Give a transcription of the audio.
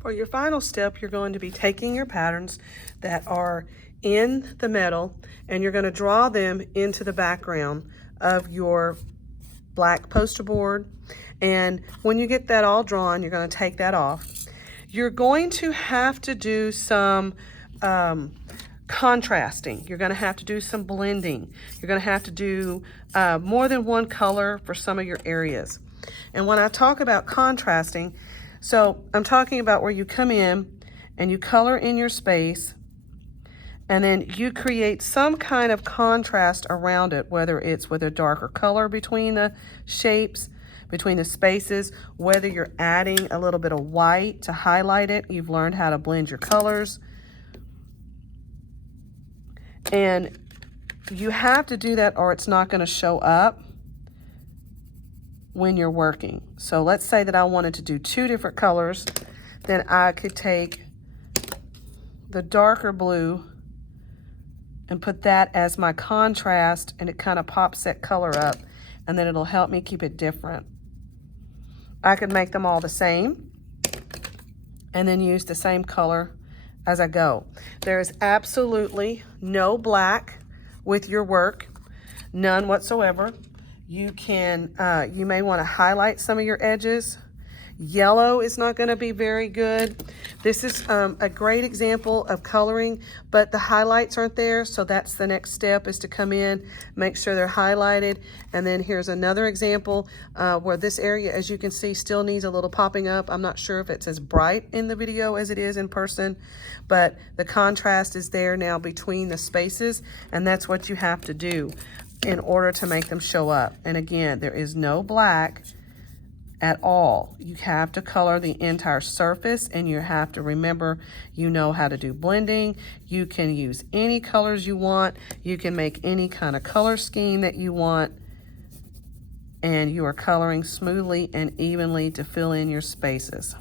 For your final step, you're going to be taking your patterns that are in the metal and you're going to draw them into the background of your black poster board. And when you get that all drawn, you're going to take that off. You're going to have to do some contrasting. You're going to have to do some blending. You're going to have to do more than one color for some of your areas. And when I talk about contrasting, so I'm talking about where you come in and you color in your space and then you create some kind of contrast around it, whether it's with a darker color between the shapes, between the spaces, whether you're adding a little bit of white to highlight it. You've learned how to blend your colors. And you have to do that or it's not going to show up when you're working. So let's say that I wanted to do two different colors. Then I could take the darker blue and put that as my contrast, and it kind of pops that color up, and then it'll help me keep it different. I could make them all the same and then use the same color as I go. There is absolutely no black with your work, none whatsoever. You can, you may want to highlight some of your edges. Yellow is not going to be very good. This is a great example of coloring, but the highlights aren't there, so that's the next step, is to come in, make sure they're highlighted. And then here's another example where this area, as you can see, still needs a little popping up. I'm not sure if it's as bright in the video as it is in person, but the contrast is there now between the spaces, and that's what you have to do in order to make them show up. And again, there is no black at all. You have to color the entire surface, and you have to remember, you know how to do blending. You can use any colors you want. You can make any kind of color scheme that you want, and you are coloring smoothly and evenly to fill in your spaces.